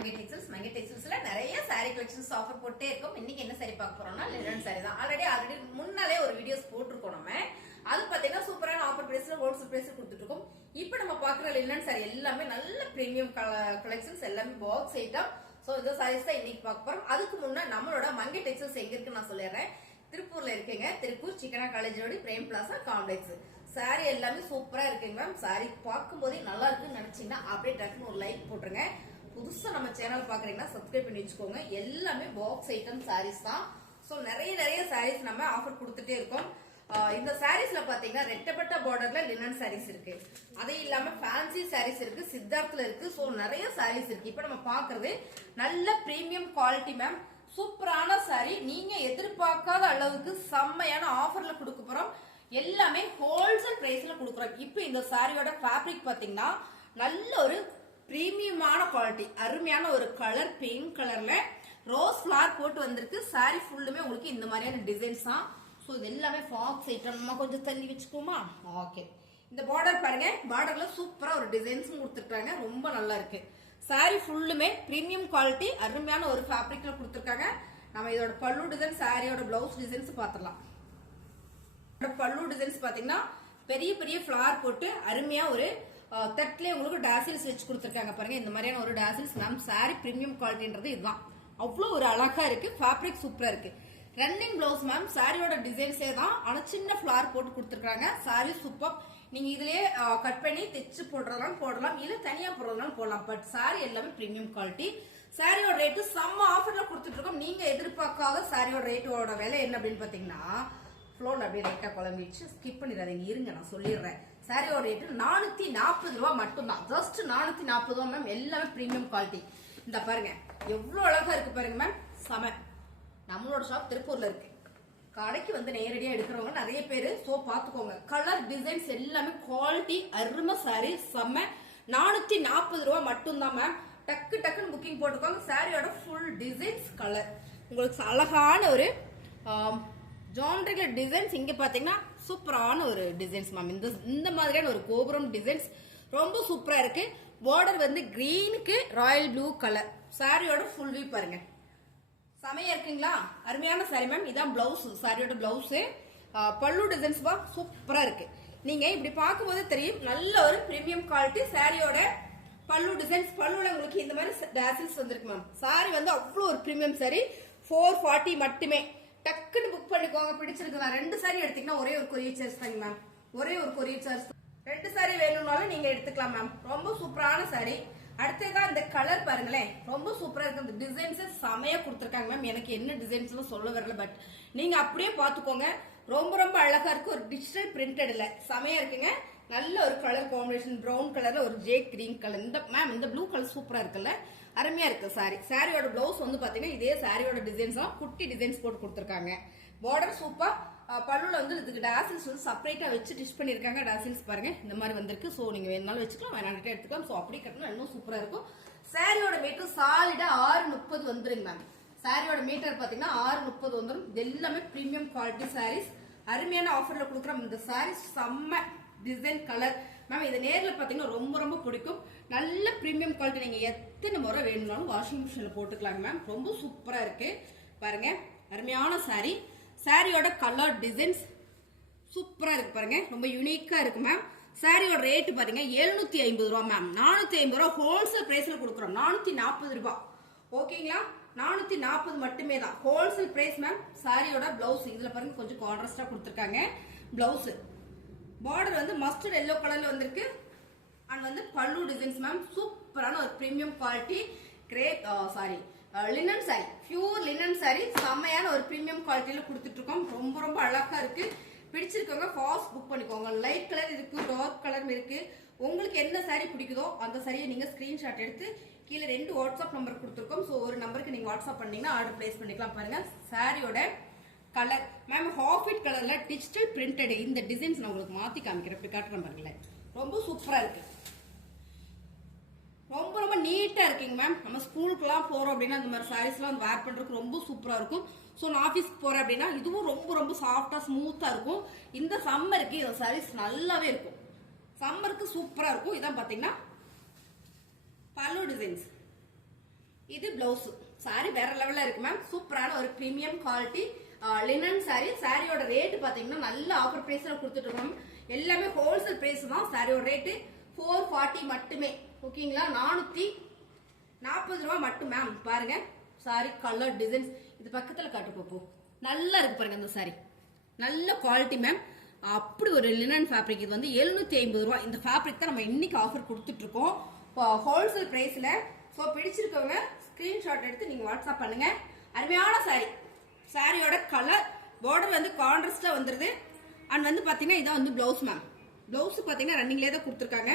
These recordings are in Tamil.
மங்கை டெக்ஸ்டைல்ஸ்ல நிறைய saree collections ஆஃபர் போட்டே இருக்கும். இன்னைக்கு என்ன saree பார்க்க போறோம்னா லினன் saree தான். ஆல்ரெடி முன்னாலே ஒரு வீடியோஸ் போட்டுருக்கோம் நம்ம. அது பாத்தீங்கன்னா சூப்பரான ஆஃபர் பிரைஸ்ல ஹோல்சேல் பிரைஸ்ல கொடுத்துட்டு இருக்கோம். இப்போ நம்ம பாக்குற லினன் saree எல்லாமே நல்ல பிரீமியம் கலெக்ஷன்ஸ், எல்லாமே பாக்ஸ் ஐட்டம். சோ இந்த sarees தான் இன்னைக்கு பார்க்க போறோம். அதுக்கு முன்ன நம்மளோட மங்கை டெக்ஸ்டைல்ஸ் எங்க இருக்குன்னு நான் சொல்லிடுறேன். திருப்பூர்ல இருக்கீங்க. Tiruppur Chikkanna college road Prem plaza complex. Sari எல்லாமே சூப்பரா இருக்குங்க மேம். சாரி பார்க்கும் போதே நல்லா இருக்குன்னு நினைச்சீங்கன்னா அப்படியே டக்குன்னு ஒரு லைக் போட்டுருங்க. புதுசா நம்ம சேனல் பாக்குறீங்கன்னா சப்ஸ்கிரைப் பண்ணி வச்சுக்கோங்க. எல்லாமே பாக்ஸ் ஐட்டம் சாரீஸ் தான். சோ நிறைய சாரீஸ் நம்ம ஆஃபர் கொடுத்துட்டே இருக்கோம். இந்த சாரீஸ்ல பாத்தீங்கன்னா ரெட்டப்பட்ட பார்டர்ல லினன் சாரீஸ் இருக்கு. அதே இல்லாம ஃபேன்சி சாரீஸ் இருக்கு, சித்தார்த்ல இருக்கு. சோ நிறைய சாரீஸ் இருக்கு. இப்ப நம்ம பாக்குறது நல்ல பிரீமியம் குவாலிட்டி மேம். சூப்பரான சாரி, நீங்க எதிர்பார்க்காத அளவுக்கு செம்மையான ஆஃபர்ல கொடுக்க போறோம். எல்லாமே ஹோல்சேல் பிரைஸ்ல கொடுக்குறோம். இப்போ இந்த சாரியோட ஃபேப்ரிக் பாத்தீங்கன்னா நல்ல ஒரு பிரீமியமான குவாலிட்டி, அருமையான ஒரு கலர், பிங்க் கலர்ல ரோஸ் ஃபிளார் போட்டு வந்திருக்கு. சாரி ஃபுல்லுமே உங்களுக்கு இந்த மாதிரியான டிசைன்ஸ் தான். ஸோ இது எல்லாமே ஃபாக்ஸ் ஐட்டம். நம்ம கொஞ்சம் தள்ளி வச்சுக்கோமா? ஓகே. இந்த பார்டர் பாருங்க, பார்டர்ல சூப்பரா ஒரு டிசைன்ஸும் கொடுத்துருக்காங்க. ரொம்ப நல்லா இருக்கு. சாரி ஃபுல்லுமே பிரீமியம் குவாலிட்டி, அருமையான ஒரு ஃபேப்ரிக்ல கொடுத்துருக்காங்க. நம்ம இதோட பல்லு டிசைன், சாரியோட பிளவுஸ் டிசைன்ஸ் பாத்திரலாம். பல்லு டிசைன்ஸ் பாத்தீங்கன்னா பெரிய பெரிய ஃபிளார் போட்டு அருமையா ஒரு தட்லயே உங்களுக்கு டாசில்ஸ் வச்சு கொடுத்துருக்காங்க. பாருங்க இந்த மாதிரியான ஒரு டாசில்ஸ் மேம். சாரி பிரீமியம் குவாலிட்டின்றது இதுதான். அவ்வளவு ஒரு அழகா இருக்கு. ஃபேப்ரிக் சூப்பரா இருக்கு. Running blouse ma'am. சாரியோட டிசைன்ஸே தான், ஆனா சின்ன ஃபிளார் போட்டு கொடுத்துருக்காங்க. Sorry super. நீங்க இதுலயே கட் பண்ணி தைச்சு போடலாம், இல்ல தனியா போடுறதுனாலும் போடலாம். பட் சாரி எல்லாமே பிரீமியம் குவாலிட்டி. சாரியோட ரேட்டு செம்ம ஆஃபர்ல கொடுத்துட்டு இருக்கோம். நீங்க எதிர்பார்க்காத சாரியோட ரேட்டோட விலை என்ன அப்படின்னு பாத்தீங்கன்னா, ஃப்ளோர்ல அப்படியே ரைட்டா குழம்பிடுச்சு, ஸ்கிப் பண்ணிடாதீங்க, இருங்க நான் சொல்லிடுறேன். சாரியோட ரேட்டு 440 ரூபா மட்டும்தான். ஜஸ்ட் 440 ரூபா மேம். எல்லாமே பிரீமியம் குவாலிட்டி. இந்த பாருங்க எவ்வளவு அழகா இருக்கு பாருங்க மேம். செம. நம்மளோட ஷாப் திருப்பூர்ல இருக்கு. கடைக்கு வந்து நேரடியா எடுக்கிறவங்க நிறைய பேரு. சோ பாத்துக்கோங்க. கலர் டிசைன்ஸ் எல்லாமே குவாலிட்டி, அருமை சாரி, செம்ம. 440 ரூபா மட்டும்தான் மேம். டக்குன்னு புக்கிங் போட்டுக்கோங்க. சாரியோட ஃபுல் டிசைன்ஸ், கலர் உங்களுக்கு அழகான ஒரு ஜான்ரிகல் டிசைன்ஸ். இங்க பாத்தீங்கன்னா சூப்பரான ஒரு டிசைன்ஸ் மேம். இந்த மாதிரியான ஒரு கோபுரம் டிசைன்ஸ் ரொம்ப சூப்பரா இருக்கு. பார்டர் வந்து கிரீனுக்கு ராயல் ப்ளூ கலர். சாரியோட ஃபுல் வியூ பாருங்க, செமையா இருக்குங்களா? அருமையான சாரி மேம். இதான் பிளவுஸ், சாரியோட பிளவுஸ். பல்லு டிசைன்ஸ் பா சூப்பரா இருக்கு. நீங்க இப்படி பார்க்கும்போது தெரியும் நல்ல ஒரு பிரீமியம் குவாலிட்டி. சாரியோட பல்லு டிசைன்ஸ், பல்லுல உங்களுக்கு இந்த மாதிரி டாசில்ஸ் வந்திருக்கு மேம். சாரி வந்து அவ்வளவு ஒரு பிரீமியம் சாரி. 440 மட்டுமே. டக்குன்னு புக் பண்ணிக்கோங்க. பிடிச்சிருக்கு. நான் 2 சாரி எடுத்தீங்கன்னா ஒரே ஒரு கொரியர் சார்ஜ் தாங்க மேம். ஒரே ஒரு கொரியர் சார்ஜ். 2 சாரி வேணும்னாலும் நீங்க எடுத்துக்கலாம் மேம். ரொம்ப சூப்பரான சாரி. அடுத்ததான் இந்த கலர் பாருங்களேன், ரொம்ப சூப்பரா இருக்கு. இந்த டிசைன்ஸ் செமையா கொடுத்துருக்காங்க மேம். எனக்கு என்ன டிசைன்ஸ் சொல்ல வரல, பட் நீங்க அப்படியே பாத்துக்கோங்க. ரொம்ப அழகா இருக்கு. ஒரு டிஜிட்டல் பிரிண்டட் இல்ல, செமையா இருக்குங்க. நல்ல ஒரு கலர் காம்பினேஷன், பிரவுன் கலர்ல ஒரு ஜே கிரீன் கலர். இந்த மேம் இந்த ப்ளூ கலர் சூப்பரா இருக்குல்ல, அருமையா இருக்கு சாரி. சாரியோட பிளவுஸ் வந்து பாத்தீங்கன்னா இதே சாரியோட டிசைன்ஸ் தான், குட்டி டிசைன்ஸ் போட்டு கொடுத்துருக்காங்க. Border super. பல்லுல வந்து இதுக்கு டாசில்ஸ் வந்து செப்பரேட்டா வச்சு டிஷ் பண்ணிருக்காங்க. டாசில்ஸ் பாருங்க இந்த மாதிரி வந்திருக்கு. சோ நீங்க வேணாலும் வச்சுக்கலாம், வேணாலும் எடுத்துக்கலாம். சோ அப்படி கட்டணும் இன்னும் சூப்பரா இருக்கும். சாரியோட மீட்டர் சாலிடா 630 வந்துருங்க மேம். சாரியோட மீட்டர் பாத்தீங்கன்னா 630 வந்துடும். இது எல்லாமே பிரீமியம் குவாலிட்டி சாரீஸ். அருமையான ஆஃபர்ல கொடுக்குறோம். இந்த சாரீஸ் செம்ம டிசைன், கலர் மேம். இது நேர்ல பாத்தீங்கன்னா ரொம்ப பிடிக்கும். நல்ல பிரீமியம் குவாலிட்டி. நீங்க எத்தனை முறை வேணும்னாலும் வாஷிங் மிஷின்ல போட்டுக்கலாங்க மேம். ரொம்ப சூப்பரா இருக்கு பாருங்க. அருமையான சாரி. சாரியோட கலர் டிசைன்ஸ் சூப்பரா இருக்கு பாருங்க. ரொம்ப யூனிக்கா இருக்கு மேம். சாரியோட ரேட் பாத்தீங்க 750 ரூபா மேம். 450 ரூபா ஹோல்சேல் பிரைஸ்ல கொடுக்குறோம். 440 ரூபாய். ஓகேங்களா? 440 மட்டுமே தான் ஹோல்சேல் பிரைஸ் மேம். சாரியோட பிளவுஸ் இதுல பாருங்க கொஞ்சம் கான்ட்ராஸ்டா கொடுத்துருக்காங்க. பிளவுஸ் பார்டர் வந்து மஸ்டர்ட் எல்லோ கலர்ல வந்திருக்கு. அண்ட் வந்து பல்லு டிசைன்ஸ் மேம். சூப்பரான ஒரு premium quality crepe linen sari, pure linen sari. செம்மையான ஒரு பிரீமியம் குவாலிட்டியில கொடுத்துட்டு இருக்கோம். ரொம்ப அழகா இருக்கு. பிடிச்சிருக்கவங்க ஃபாஸ்ட் புக் பண்ணிக்கோங்க. லைட் கலர் இருக்கு, டார்க் கலர் இருக்கு. உங்களுக்கு என்ன சாரி பிடிக்குதோ அந்த சாரியை நீங்க ஸ்கிரீன்ஷாட் எடுத்து கீழே 2 வாட்ஸ்அப் நம்பர் கொடுத்துருக்கோம். ஸோ ஒரு நம்பருக்கு நீங்க வாட்ஸ்அப் பண்ணீங்கன்னா ஆர்டர் பிளேஸ் பண்ணிக்கலாம். பாருங்க சாரியோட கலர் மேம் ஹாஃப் இட் கலர்ல டிஜிட்டல் பிரிண்டட். இந்த டிசைன்ஸ் நான் உங்களுக்கு மாத்தி காமிக்கிறேன். இப்படி காட்டுறேன் பாருங்களேன். ரொம்ப சூப்பரா இருக்கு. ரொம்ப நீட்டா இருக்குங்க மேம். நம்ம ஸ்கூலுக்குலாம் போறோம் அப்படின்னா இந்த மாதிரி சாரீஸ் எல்லாம் வேர் பண்றதுக்கு ரொம்ப சூப்பரா இருக்கும். ஸோ நான் ஆஃபீஸ்க்கு போறேன் அப்படின்னா இதுவும் ரொம்ப சாஃப்டா ஸ்மூத்தா இருக்கும். இந்த சம்மருக்கு இந்த சாரீஸ் நல்லாவே இருக்கும். சம்மருக்கு சூப்பரா இருக்கும். இதான் பாத்தீங்கன்னா பல்லு டிசைன்ஸ். இது பிளவுஸ். சாரி வேற லெவல்ல இருக்கு மேம். சூப்பரான ஒரு பிரீமியம் குவாலிட்டி லினன் சாரி. சாரியோட ரேட் பாத்தீங்கன்னா நல்ல ஆஃபர் பிரைஸ்ல கொடுத்துட்டு இருக்கோம். எல்லாமே ஹோல்சேல் பிரைஸ் தான். சாரியோட ரேட் 440 மட்டுமே. ஓகேங்களா? 440 ரூபாய் மட்டும் மேம். பாருங்க சாரி கலர் டிசைன்ஸ். இது பக்கத்துல காட்டு போப்போ. நல்லா இருக்கு பாருங்க இந்த சாரி. நல்ல குவாலிட்டி மேம். அப்படி ஒரு லினன் ஃபேப்ரிக். இது வந்து 750 ரூபாய். இந்த ஃபேப்ரிக் தான் நம்ம இன்னைக்கு ஆஃபர் கொடுத்துட்டு இருக்கோம் ஹோல்சேல் பிரைஸ்ல. ஸோ பிடிச்சிருக்கவங்க ஸ்கிரீன்ஷாட் எடுத்து நீங்க வாட்ஸ்அப் பண்ணுங்க. அருமையான சாரி. சாரியோட கலர் பார்டர் வந்து கான்ட்ராஸ்டா வந்துருது. அண்ட் வந்து பாத்தீங்கன்னா இதான் வந்து பிளவுஸ் மேம். பிளவுஸ் பாத்தீங்கன்னா ரன்னிங்லேயே தான் கொடுத்துருக்காங்க.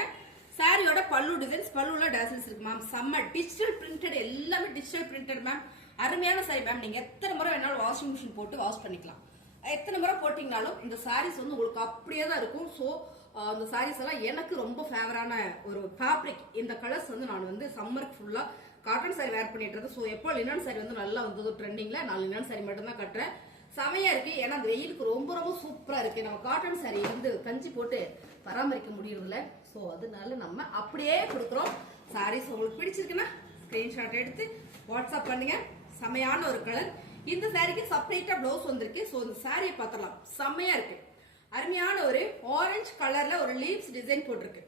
சாரியோட பல்லு டிசைன்ஸ், பல்லுல டேசல்ஸ் இருக்கு மேம். செம்ம டிஜிட்டல் பிரிண்டட், எல்லாமே டிஜிட்டல் பிரிண்டட் மேம். அருமையான சாரி மேம். நீங்க எத்தனை முறை வேணாலும் வாஷிங் மிஷின் போட்டு வாஷ் பண்ணிக்கலாம். எத்தனை முறை போட்டீங்கனாலும் இந்த சாரீஸ் வந்து உங்களுக்கு அப்படியே தான் இருக்கும். ஸோ அந்த சாரீஸ் எல்லாம் எனக்கு ரொம்ப ஃபேவரான ஒரு ஃபேப்ரிக். இந்த கலர்ஸ் வந்து நான் வந்து சம்மருக்கு ஃபுல்லா காட்டன் சாரி வேர் பண்ணிட்டு இருக்கேன். ஸோ எப்போ லினன் சாரி வந்து நல்லா வந்தது ட்ரெண்டிங்ல, நான் லினன் சாரி மட்டும் தான் கட்டுறேன். செமையா இருக்கு. ஏன்னா அந்த வெயிலுக்கு ரொம்ப ரொம்ப சூப்பரா இருக்கு. நம்ம காட்டன் சாரி வந்து கஞ்சி போட்டு பராமரிக்க முடியறதில்ல. ஸோ அதனால நம்ம அப்படியே கொடுக்குறோம். சாரீஸ் உங்களுக்கு பிடிச்சிருக்குன்னா ஸ்கிரீன்ஷாட் எடுத்து வாட்ஸ்அப் பண்ணுங்க. செமையான ஒரு கலர். இந்த சாரிக்கு செப்பரேட்டா பிளவுஸ் வந்திருக்கு. ஸோ இந்த சாரியை பார்த்துடலாம். செம்மையா இருக்கு. அருமையான ஒரு ஆரஞ்சு கலர்ல ஒரு லீவ்ஸ் டிசைன் போட்டிருக்கு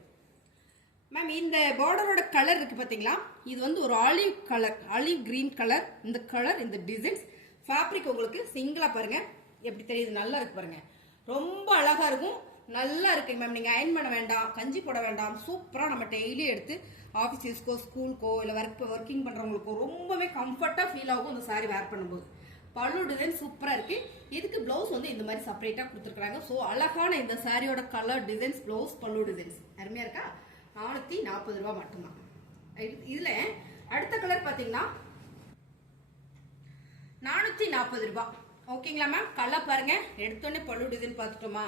மேம். இந்த பார்டரோட கலர் இருக்கு பாத்தீங்களா? இது வந்து ஒரு olive colour, olive green colour. இந்த கலர், இந்த டிசைன்ஸ் ஃபேப்ரிக் உங்களுக்கு சிங்கிளா பாருங்க எப்படி தெரியுது. நல்லா இருக்கு பாருங்க. ரொம்ப அழகா இருக்கும். நல்லா இருக்கு மேம். நீங்க அயன் பண்ண வேண்டாம், கஞ்சி போட வேண்டாம். சூப்பரா நம்ம டெய்லி எடுத்து ஆஃபீஸஸ்க்கோ ஸ்கூலுக்கோ இல்லை ஒர்க்கிங் பண்றவங்களுக்கோ ரொம்பவே கம்ஃபர்ட்டா ஃபீல் ஆகும் இந்த சாரி வேர் பண்ணும்போது. பல்லு டிசைன் சூப்பரா இருக்கு. இதுக்கு பிளவுஸ் வந்து இந்த மாதிரி செப்பரேட்டா கொடுத்துருக்காங்க. ஸோ அழகான இந்த சாரியோட கலர் டிசைன்ஸ், பிளவுஸ், பல்லு டிசைன்ஸ் அருமையா இருக்கா? 440 ரூபாய் மட்டும்தான். இதுல அடுத்த கலர் பாத்தீங்கன்னா 440 ரூபாய். ஓகேங்களா மேம்? கலர் பாருங்க. எடுத்தோடனே பல்லு டிசைன் பார்த்துட்டோமா?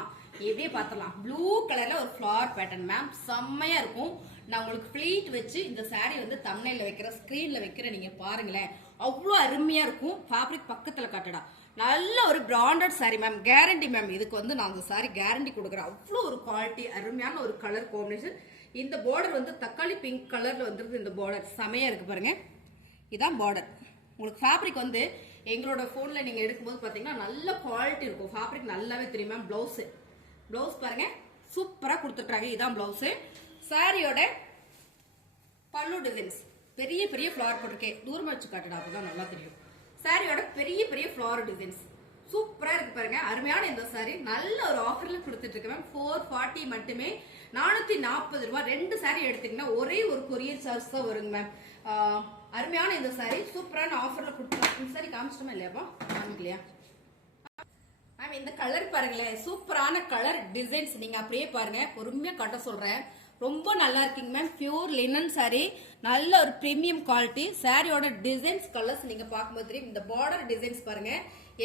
எப்படியே பார்த்துடலாம். ப்ளூ கலர்ல ஒரு ஃபிளவர் பேட்டர்ன் மேம். செம்மையா இருக்கும். நான் உங்களுக்கு ஃபிளீட் வச்சு இந்த சாரி வந்து தம்ப்நெயில்ல வைக்கிற, ஸ்கிரீன்ல வைக்கிற, நீங்க பாருங்களேன். அவ்வளோ அருமையா இருக்கும். ஃபேப்ரிக் பக்கத்துல காட்டடா. நல்ல ஒரு branded sorry ma'am. Guarantee ma'am. இதுக்கு வந்து நான் அந்த சாரி கேரண்டி கொடுக்குறேன். அவ்வளோ ஒரு குவாலிட்டி, அருமையான ஒரு கலர் காம்பினேஷன். இந்த பார்டர் வந்து தக்காளி பிங்க் கலர்ல வந்துருது. இந்த பார்டர் செமையா இருக்கு பாருங்க. இதான் பார்டர். உங்களுக்கு ஃபேப்ரிக் வந்து எங்களோட போன்ல நீங்க எடுக்கும்போது பாத்தீங்கன்னா நல்ல குவாலிட்டி இருக்கும். ஃபேப்ரிக் நல்லாவே தெரியும் மேம். பிளவுஸ் பாருங்க சூப்பரா கொடுத்துட்டாங்க. இதான் பிளவுஸ். சாரியோட பல்லு டிசைன்ஸ் பெரிய பெரிய ஃபிளவர் போட்டிருக்கேன். தூரமா வச்சு காட்டுடா, அப்பதான் நல்லா தெரியும். சாரியோட பெரிய பெரிய ஃபிளவர் டிசைன்ஸ் சூப்பரா இருக்கு பாருங்க. அருமையான இந்த சாரி நல்ல ஒரு ஆஃபர்ல கொடுத்துட்டு இருக்கு மேம். 440 மட்டுமே. 440 ரூபாய். 2 சாரி எடுத்தீங்கன்னா ஒரே ஒரு கொரியர் சார்ஜ் தான் வருங்க மேம். அருமையான இந்த சாரி சூப்பரான ஆஃபர்ல கொடுத்துருக்கோம். இந்த சாரி காமிச்சிட்டோமா இல்லையாப்பா? காமிக்கலையா மேம்? இந்த கலர் பாருங்களேன். சூப்பரான கலர் டிசைன்ஸ். நீங்க அப்படியே பாருங்க. பொறுமையா கட்ட சொல்றேன். ரொம்ப நல்லா இருக்குங்க மேம். Pure linen sorry. நல்ல ஒரு பிரீமியம் குவாலிட்டி. சாரியோட டிசைன்ஸ், கலர்ஸ் நீங்க பார்க்கும்போது தெரியும். இந்த பார்டர் டிசைன்ஸ் பாருங்க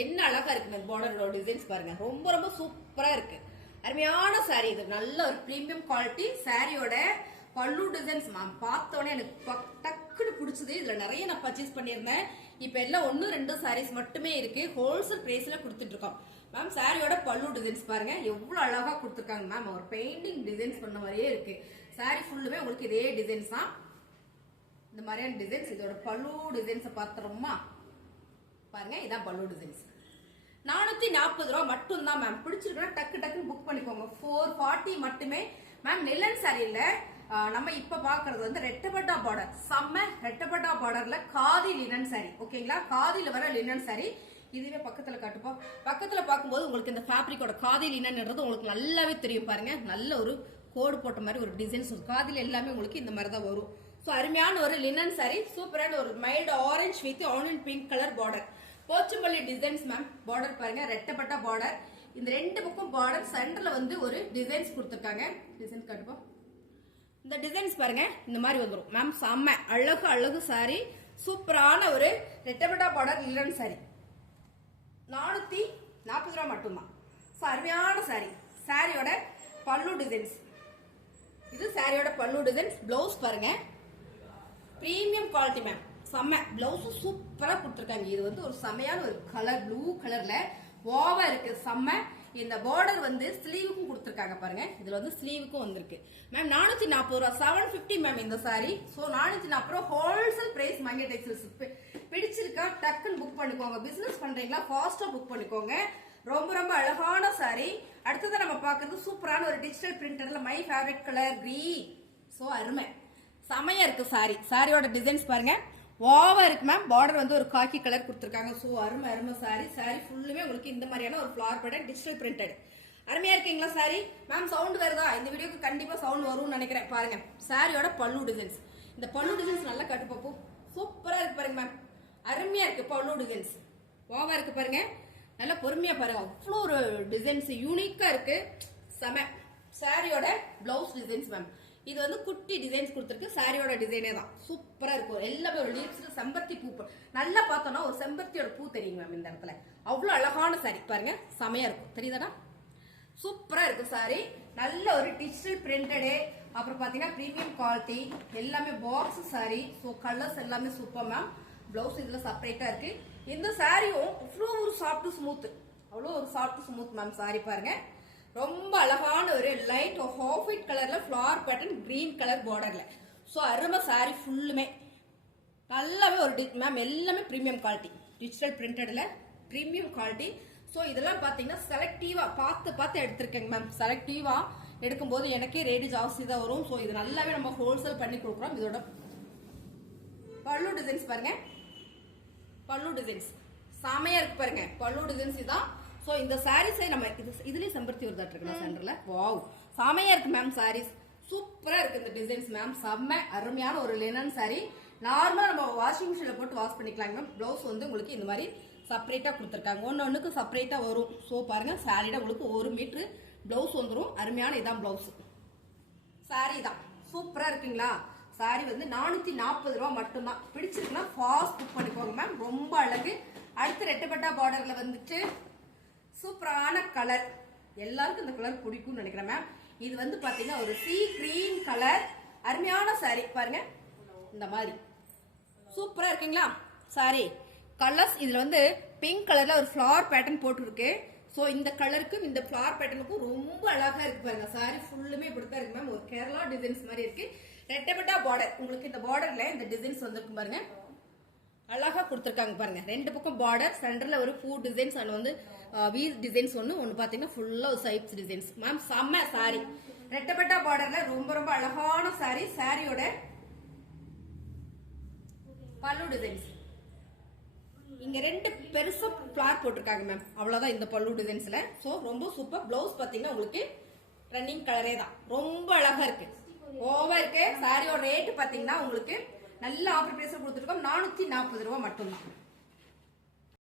என்ன அழகா இருக்கு. பார்டரோட டிசைன்ஸ் பாருங்க. ரொம்ப ரொம்ப சூப்பரா இருக்கு. அருமையான சாரி. இது நல்ல ஒரு பிரீமியம் குவாலிட்டி. சாரியோட பல்லு டிசைன்ஸ் மேம் பார்த்தோன்னே எனக்கு டக்குன்னு பிடிச்சது. இதுல நிறைய நான் பர்ச்சேஸ் பண்ணியிருந்தேன். இப்ப எல்லாம் 1-2 சாரீஸ் மட்டுமே இருக்கு. ஹோல்சேல் பிரைஸ்ல கொடுத்துட்டு இருக்கோம் மேம். சாரியோட பல்லு டிசைன்ஸ் பாருங்க எவ்வளவு அழகா கொடுத்துருக்காங்க மேம். ஒரு பெயிண்டிங் டிசைன்ஸ் பண்ண மாதிரியே இருக்கு. சாரி ஃபுல்லுமே உங்களுக்கு இதே டிசைன்ஸ் தான். இந்த மாதிரியான டிசைன்ஸ். இதோட பல்லு டிசைன்ஸ் பாத்துறோமா பாருங்க. இதான் பல்லு டிசைன்ஸ். 440 ரூபாய் மட்டும் தான் மேம். பிடிச்சிருக்குன்னா டக்கு டக்குன்னு புக் பண்ணிக்கோங்க. 440 மட்டுமே மேம். நிலன் சாரியில நம்ம இப்ப பாக்குறது வந்து ரெட்டப்பட்டா பார்டர். செம்ம ரெட்டப்பட்டா பார்டர்ல காதி லினன் சாரி. ஓகேங்களா? காதில வர லினன் சாரி. இதுவே பக்கத்துல காட்டுப்பா. பக்கத்துல பார்க்கும்போது உங்களுக்கு இந்த ஃபேப்ரிக்கோட காதி லினன்ன்றது உங்களுக்கு நல்லாவே தெரியும் பாருங்க. நல்ல ஒரு கோடு போட்ட மாதிரி ஒரு டிசைன்ஸ். காதில எல்லாமே உங்களுக்கு இந்த மாதிரி தான் வரும். ஸோ அருமையான ஒரு லினன் சாரி. சூப்பரான ஒரு mild orange with onion pink colour border. Pochampalli designs ma'am. Border பாருங்க ரெட்டப்பட்டா பார்டர். இந்த 2 பக்கம் பார்டர் சென்டர்ல வந்து ஒரு டிசைன்ஸ் கொடுத்துருக்காங்க. டிசைன் காட்டுப்பா. இந்த டிசைன்ஸ் பாருங்க இந்த மாதிரி வந்துடும் மேம். செம்ம அழகு அழகு சாரி. சூப்பரான ஒரு ரெட்டப்பட்டா பார்டர் லினன் சாரி. 440 ரூபாய் மட்டும்தான். அருமையான சாரி. சாரியோட பல்லு டிசைன்ஸ். இது சாரியோட பல்லு டிசைன்ஸ். பிளவுஸ் பாருங்க பிரீமியம் குவாலிட்டி மேம். செம்ம பிளவுஸ் சூப்பரா கொடுத்துருக்காங்க. இது வந்து ஒரு செமையான ஒரு கலர், ப்ளூ கலர்ல ஓவா இருக்கு. செம்ம. இந்த பார்டர் வந்து ஸ்லீவுக்கும் கொடுத்துருக்காங்க பாருங்க. இதுல வந்து ஸ்லீவுக்கும் வந்திருக்கு மேம். 440 ரூபாய். 750 மேம் இந்த சாரி. சோ 440 ரூபாய் ஹோல்சேல் பிரைஸ். சரண்யா டெக்ஸ்டைல்ஸ் பிடிச்சிருக்கா டக்குன்னு புக் பண்ணிக்கோங்க. பிசினஸ் பண்றீங்களா ஃபாஸ்டா புக் பண்ணிக்கோங்க. ரொம்ப ரொம்ப அழகான சாரி. அடுத்தது நம்ம பாக்குறது சூப்பரான ஒரு டிஜிட்டல் பிரிண்டர்ல my favourite colour green. So அருமை செமையா இருக்கு சாரி. சாரியோட டிசைன்ஸ் பாருங்க வாவா இருக்கு மேம். பார்டர் வந்து ஒரு காக்கி கலர் கொடுத்துருக்காங்க. சோ அருமை அருமை சாரி. சாரி ஃபுல்லுமே உங்களுக்கு இந்த மாதிரியான ஒரு ஃபிளார் பேட்டர்ன் டிஜிட்டல் பிரிண்டட். அருமையா இருக்கீங்களா சாரி? மேம் சவுண்ட் வருதா? இந்த வீடியோக்கு கண்டிப்பா சவுண்ட் வரும்னு நினைக்கிறேன். பாருங்க சாரியோட பல்லு டிசைன்ஸ். இந்த பல்லு டிசைன்ஸ் நல்லா கட்டு பாப்போம். சூப்பரா இருக்கு பாருங்க மேம். அருமையா இருக்கு பல்லு டிசைன்ஸ். வாவா இருக்கு பாருங்க. நல்லா பொறுமையா பாருங்க. அவ்வளோ ஒரு டிசைன்ஸ் யூனிக்கா இருக்கு. செம. சாரியோட பிளவுஸ் டிசைன்ஸ் மேம். இது வந்து குட்டி டிசைன்ஸ் கொடுத்துருக்கு. சாரியோட டிசைனே தான் சூப்பரா இருக்கும். எல்லாமே ஒரு லீவ்ஸ்ல செம்பருத்தி பூ நல்லா பார்த்தோம்னா ஒரு செம்பருத்தியோட பூ தெரியும் மேம் இந்த இடத்துல. அவ்வளவு அழகான சாரி பாருங்க. செமையா இருக்கும். தெரியுதாடா? சூப்பரா இருக்கு சாரி. நல்ல ஒரு டிஜிட்டல் பிரிண்டடு. அப்புறம் பாத்தீங்கன்னா பிரீமியம் குவாலிட்டி. எல்லாமே பாக்ஸ் சாரி. ஸோ கலர்ஸ் எல்லாமே சூப்பர் மேம். பிளவுஸ் இதுல செப்பரேட்டா இருக்கு. இந்த சாரியும் அவ்வளோ ஒரு சாஃப்ட் ஸ்மூத். அவ்வளோ ஒரு சாஃப்ட் ஸ்மூத் மேம் சாரி பாருங்க. ரொம்ப அழகான ஒரு லைட் ஆஃப் ஒயிட் கலர்ல ஃபிளார் பேட்டர்ன் கிரீன் கலர் பார்டர்ல. ஸோ அருமை சாரி ஃபுல்லுமே நல்லாவே ஒரு மேம் எல்லாமே பிரீமியம் குவாலிட்டி. டிஜிட்டல் பிரிண்டட்ல பிரீமியம் குவாலிட்டி. ஸோ இதெல்லாம் பார்த்தீங்கன்னா செலக்டிவா பார்த்து எடுத்திருக்கேங்க மேம். செலக்டிவா எடுக்கும்போது எனக்கே ரேட்டு ஜாஸ்தி தான் வரும். ஸோ இது நல்லாவே நம்ம ஹோல்சேல் பண்ணி கொடுக்குறோம். இதோட பல்லு டிசைன்ஸ் பாருங்க. பல்லு டிசைன்ஸ் செமையா இருக்கு பாருங்க. பல்லு டிசைன்ஸ் இதான். சோ இந்த சாரீஸை நம்ம இதுலயே செம்பருத்தி வருதாட்டு இருக்கு சென்டர்ல. வாவ் செமையா இருக்கு மேம் சாரீஸ். சூப்பரா இருக்கு இந்த டிசைன்ஸ் மேம். செம்ம அருமையான ஒரு லினன் சாரி. நார்மலா நம்ம வாஷிங் மிஷின்ல போட்டு வாஷ் பண்ணிக்கலாங்க மேம். பிளவுஸ் வந்து உங்களுக்கு இந்த மாதிரி செப்பரேட்டா கொடுத்துருக்காங்க. ஒன்னொன்னுக்கு செப்பரேட்டா வரும். சோ பாருங்க சாரியோட உங்களுக்கு 1 மீட்டர் பிளவுஸ் வந்துடும். அருமையான இதான் பிளவுஸ். சாரி தான் சூப்பரா இருக்குங்களா? சாரி வந்து 440 ரூபா மட்டும்தான். பிடிச்சிருக்குன்னா ஃபாஸ்ட் புக் பண்ணிக்கோங்க மேம். ரொம்ப அழகு. அடுத்து ரெட்டப்பட்டா பார்டர்ல வந்துட்டு சூப்பரான கலர். எல்லாருக்கும் இந்த கலர் பிடிக்கும்னு நினைக்கிறேன் மேம். இது வந்து பாத்தீங்கன்னா ஒரு சீ கிரீன் கலர். அருமையான சாரி பாருங்க. இந்த மாதிரி சூப்பரா இருக்குங்களா சாரி? கலர்ஸ் இதுல வந்து பிங்க் கலர்ல ஒரு ஃபிளார் பேட்டர்ன் போட்டு இருக்கு. சோ இந்த கலருக்கும் இந்த ஃபிளார் பேட்டர்னுக்கும் ரொம்ப அழகா இருக்கு பாருங்க. சாரி ஃபுல்லுமே இப்படித்தான் இருக்கு மேம். ஒரு கேரளா டிசைன்ஸ் மாதிரி இருக்கு. ரெட்டப்பட்டா பார்டர். உங்களுக்கு இந்த பார்டர்ல இந்த டிசைன்ஸ் வந்திருக்கு பாருங்க. அழகா கொடுத்துருக்காங்க பாருங்க. 2 பக்கம் பார்டர். சென்டர்ல ஒரு பூ டிசைன்ஸ் அண்ட் வந்து வீல் டிசைன்ஸ் ஒன்னு பாத்தீங்கன்னா ஃபுல்லா சைப்ஸ் டிசைன்ஸ் மேம். செம்ம சாரி. ரெட்டப்பட்டா பார்டர்ல ரொம்ப ரொம்ப அழகான சாரி. சாரியோட பல்லு டிசைன்ஸ் இங்க 2 பெருசா ஃபிளார் போட்டிருக்காங்க மேம். அவ்வளவுதான் இந்த பல்லு டிசைன்ஸ்ல. சோ ரொம்ப சூப்பர். பிளவுஸ் பாத்தீங்கன்னா உங்களுக்கு ரன்னிங் கலரே தான். ரொம்ப அழகா இருக்கு. ஓவர் இருக்கு. சாரியோட ரேட் பாத்தீங்கன்னா உங்களுக்கு நல்ல ஆஃபர் பிரைஸ்ல கொடுத்துருக்கோம். 440 ரூபாய் மட்டும்தான்.